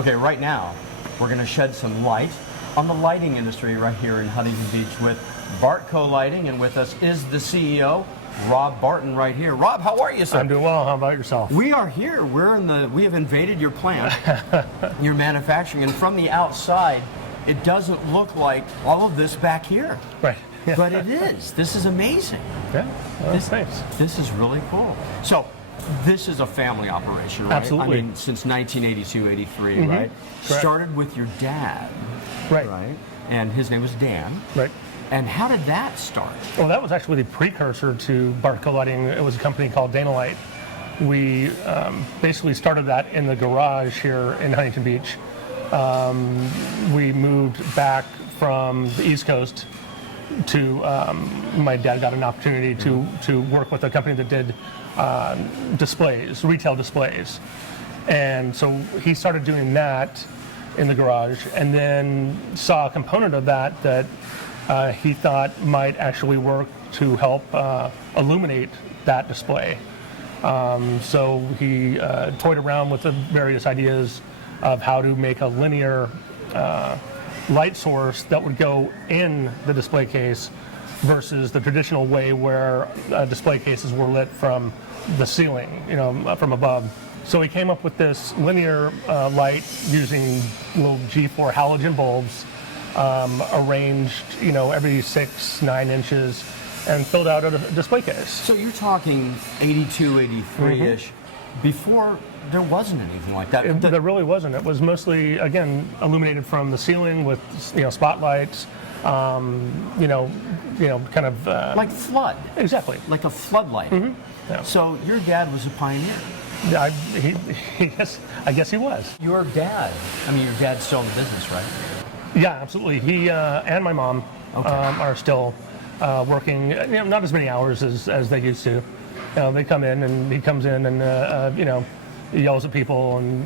Okay, right now, we're going to shed some light on the lighting industry right here in Huntington Beach with Bartco Lighting, and with us is the CEO, Rob Barton, right here. Rob, how are you, sir? I'm doing well. How about yourself? We are here. We have invaded your plant, your manufacturing, and from the outside, it doesn't look like all of this back here. Right. Yeah. But it is. This is amazing. Yeah. Well, thanks. This is really cool. So, this is a family operation, right? Absolutely. I mean, since 1982, 83, right? Correct. Started with your dad. Right. Right. And his name was Dan. Right. And how did that start? Well, that was actually the precursor to Bartco Lighting. It was a company called Light. We basically started that in the garage here in Huntington Beach. We moved back from the East Coast to, my dad got an opportunity to work with a company that did displays, retail displays. And so he started doing that in the garage, and then saw a component of that he thought might actually work to help illuminate that display. So he toyed around with the various ideas of how to make a linear light source that would go in the display case versus the traditional way where display cases were lit from the ceiling, from above. So he came up with this linear light using little G4 halogen bulbs, arranged, every 6-9 inches, and filled out a display case. So you're talking 82, 83-ish. Before, there wasn't anything like that. There really wasn't. It was mostly, again, illuminated from the ceiling with, spotlights, kind of... like flood. Exactly. Like a floodlight. Yeah. So your dad was a pioneer. I guess he was. Your dad's still in the business, right? Yeah, absolutely. He and my mom are still working, not as many hours as they used to. They come in, and he comes in and, he yells at people and,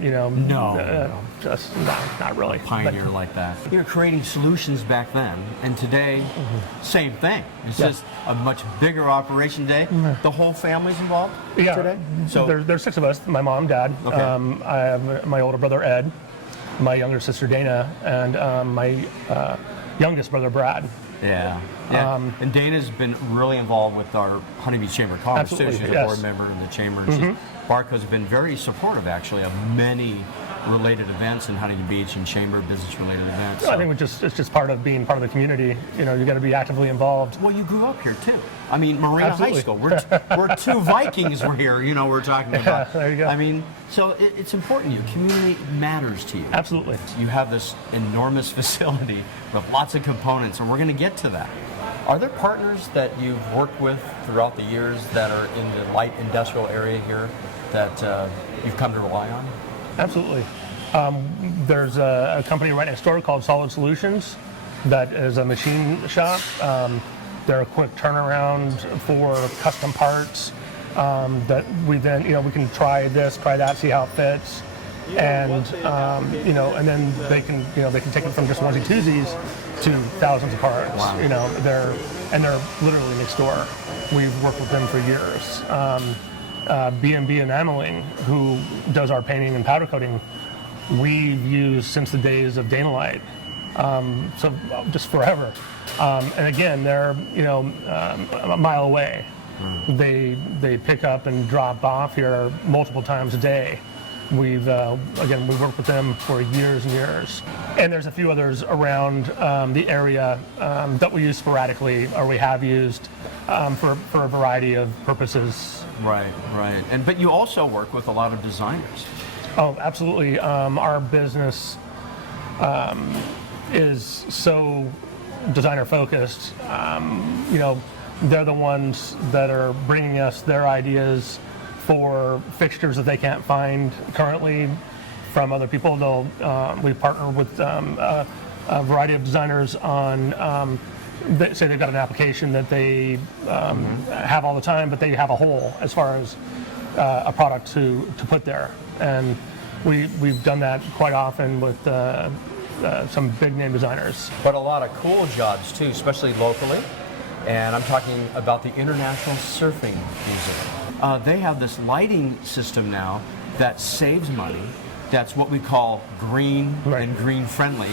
just not really. Pioneer like that. You're creating solutions back then, and today, same thing. It's just a much bigger operation today. The whole family's involved today? So there's 6 of us, my mom, dad. Okay. I have my older brother, Ed, my younger sister, Dana, and my youngest brother, Brad. Yeah. And Dana's been really involved with our Huntington Beach Chamber of Commerce, too. She's a board member of the Chamber. And Bartco's been very supportive, actually, of many related events in Huntington Beach and Chamber business-related events. I think it's just part of being part of the community. You got to be actively involved. Well, you grew up here, too. I mean, Marina High School. We're 2 Vikings we're here, we're talking about. There you go. I mean, so it's important to you. Community matters to you. Absolutely. You have this enormous facility with lots of components, and we're going to get to that. Are there partners that you've worked with throughout the years that are in the light industrial area here that you've come to rely on? Absolutely. There's a company right next door called Solid Solutions that is a machine shop. They're a quick turnaround for custom parts that we then, we can try this, try that, see how it fits. And, and then they can take it from just onesie twosies to thousands of parts. Wow. They're literally next door. We've worked with them for years. B&B Enameling, who does our painting and powder coating, we've used since the days of Light. So just forever. And again, they're a mile away. They pick up and drop off here multiple times a day. We've worked with them for years and years. And there's a few others around the area that we use sporadically, or we have used for a variety of purposes. Right. But you also work with a lot of designers. Oh, absolutely. Our business is so designer focused. They're the ones that are bringing us their ideas for fixtures that they can't find currently from other people. We partner with a variety of designers on, say they've got an application that they have all the time, but they have a hole as far as a product to put there. And we've done that quite often with some big name designers. But a lot of cool jobs too, especially locally. And I'm talking about the International Surfing Museum. They have this lighting system now that saves money that's what we call green Right. and green friendly,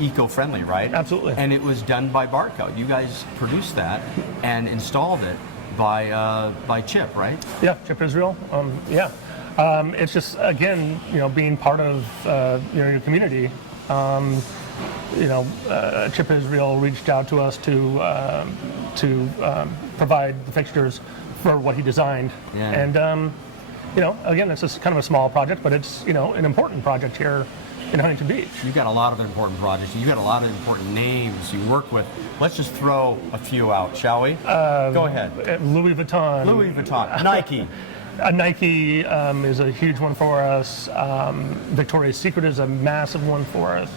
eco-friendly, right? Absolutely. And it was done by Bartco. You guys produced that and installed it by Chip, right? Yeah, Chip Israel. Yeah. It's just, again, being part of your community. Chip Israel reached out to us to provide the fixtures for what he designed. Yeah. And again, it's just kind of a small project, but it's an important project here in Huntington Beach. You've got a lot of important projects. You've got a lot of important names you work with. Let's just throw a few out, shall we? Go ahead. Louis Vuitton. Louis Vuitton. Nike. Nike is a huge one for us. Victoria's Secret is a massive one for us.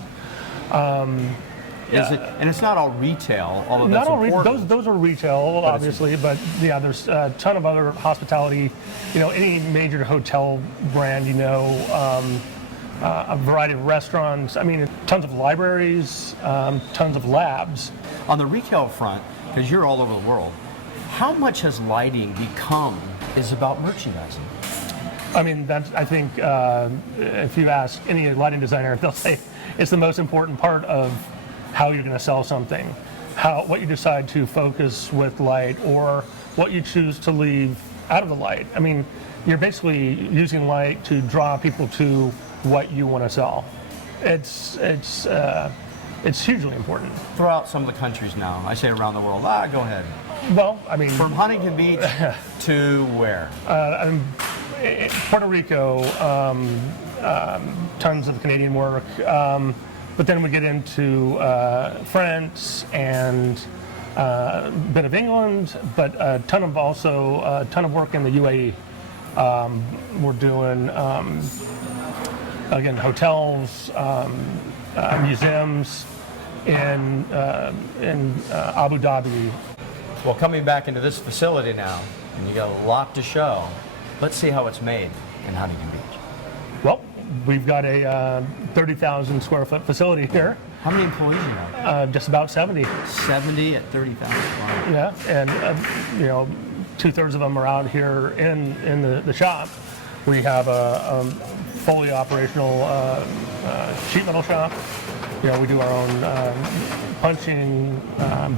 And it's not all retail, although that's Not all important. those are retail, obviously, but yeah, there's a ton of other hospitality. Any major hotel brand, a variety of restaurants. I mean, tons of libraries, tons of labs. On the retail front, because you're all over the world, how much has lighting become is about merchandising? I mean, I think if you ask any lighting designer, they'll say it's the most important part of how you're going to sell something, what you decide to focus with light, or what you choose to leave out of the light. I mean, you're basically using light to draw people to what you want to sell. It's hugely important. Throw out some of the countries now. I say around the world. Go ahead. Well, I mean, From Huntington Beach to where? Puerto Rico, tons of Canadian work. But then we get into France and a bit of England, but a ton of work in the UAE. We're doing again hotels, museums in Abu Dhabi. Well, coming back into this facility now, and you got a lot to show. Let's see how it's made in Huntington Beach. Well, we've got a 30,000 square foot facility here. How many employees you have? Just about 70. 70 at 30,000. Wow. Yeah, and 2/3 of them are out here in the shop. We have a fully operational sheet metal shop. We do our own punching,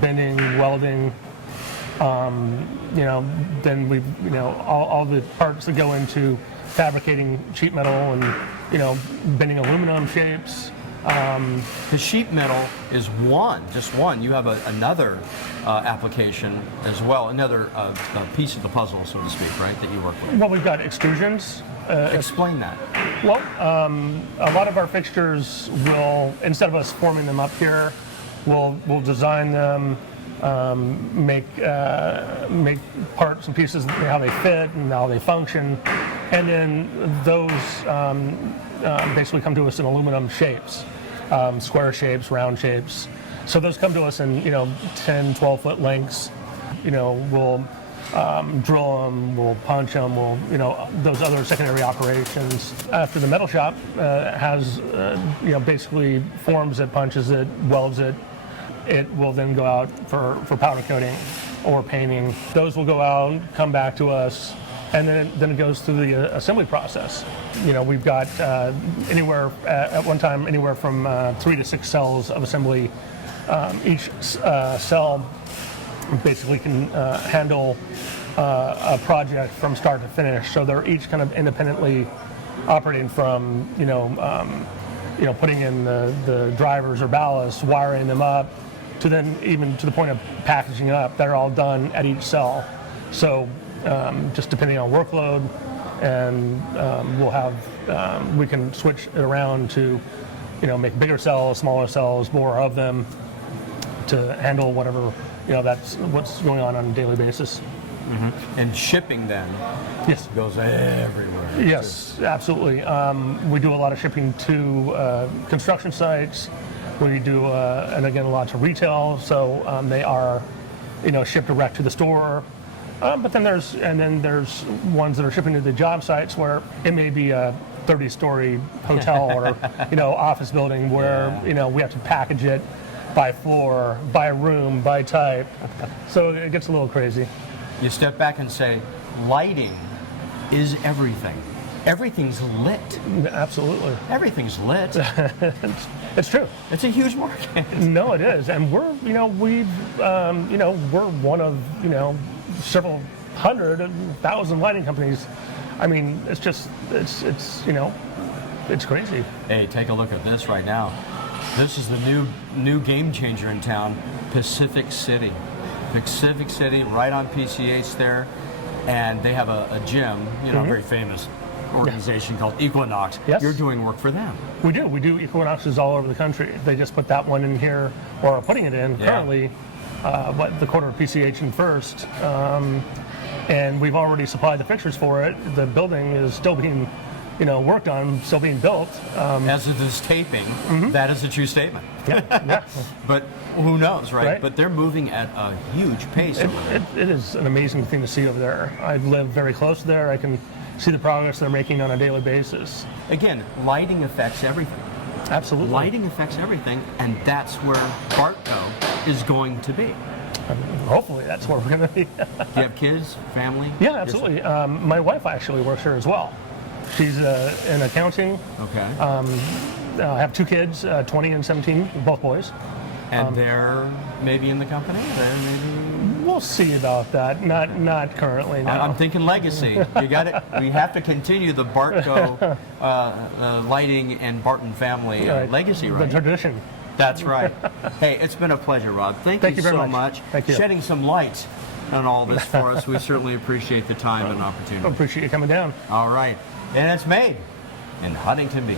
bending, welding. Then we, all the parts that go into fabricating sheet metal and, bending aluminum shapes. The sheet metal is just one. You have another application as well, another piece of the puzzle, so to speak, right, that you work with. Well, we've got extrusions. Explain that. Well, a lot of our fixtures will, instead of us forming them up here, we'll design them, make parts and pieces, how they fit and how they function, and then those basically come to us in aluminum shapes, square shapes, round shapes. So those come to us in 10, 12 foot lengths. We'll drill them, we'll punch them, those other secondary operations. After the metal shop has basically forms it, punches it, welds it, it will then go out for powder coating or painting. Those will go out, come back to us, and then it goes through the assembly process. We've got at one time anywhere from 3 to 6 cells of assembly. Each cell basically can handle a project from start to finish. So they're each kind of independently operating from putting in the drivers or ballasts, wiring them up, to then even to the point of packaging up. They're all done at each cell. So just depending on workload, and we can switch it around to make bigger cells, smaller cells, more of them, to handle whatever that's what's going on a daily basis. Mm-hmm. And shipping then goes everywhere. Yes, absolutely. We do a lot of shipping to construction sites. We do, and again, a lot to retail. So they are, shipped direct to the store. But then there's ones that are shipping to the job sites where it may be a 30-story hotel or office building where we have to package it by floor, by room, by type. So it gets a little crazy. You step back and say, lighting is everything. everything's lit. Absolutely. Everything's lit. It's true. It's a huge market. No, it is, and we're, we're one of, several hundred, 1,000 lighting companies. I mean, it's crazy. Hey, take a look at this right now. This is the new game changer in town, Pacific City. Pacific City, right on PCH there, and they have a gym, a very famous organization called Equinox. Yes. You're doing work for them. We do Equinoxes all over the country. They just put that one in here, or are putting it in currently, the corner of PCH and First, and we've already supplied the fixtures for it. The building is still being, worked on, still being built. As of this taping, that is a true statement. Yeah. But who knows, right? Right. But they're moving at a huge pace over there. It is an amazing thing to see over there. I live very close there. I can see the progress they're making on a daily basis. Again, lighting affects everything. Absolutely. Lighting affects everything, and that's where Bartco is going to be. Hopefully that's where we're going to be. Do you have kids, family? Yeah, absolutely. My wife actually works here as well. She's in accounting. Okay. I have 2 kids, 20 and 17, both boys. And they're maybe in the company? We'll see about that. Not currently, no. I'm thinking legacy. You got it. We have to continue the Bartco Lighting and Barton Family legacy, right? The tradition. That's right. Hey, it's been a pleasure, Rob. Thank you very so much. Thank you. Shedding some light on all this for us. We certainly appreciate the time and opportunity. I appreciate you coming down. All right. And it's made in Huntington Beach.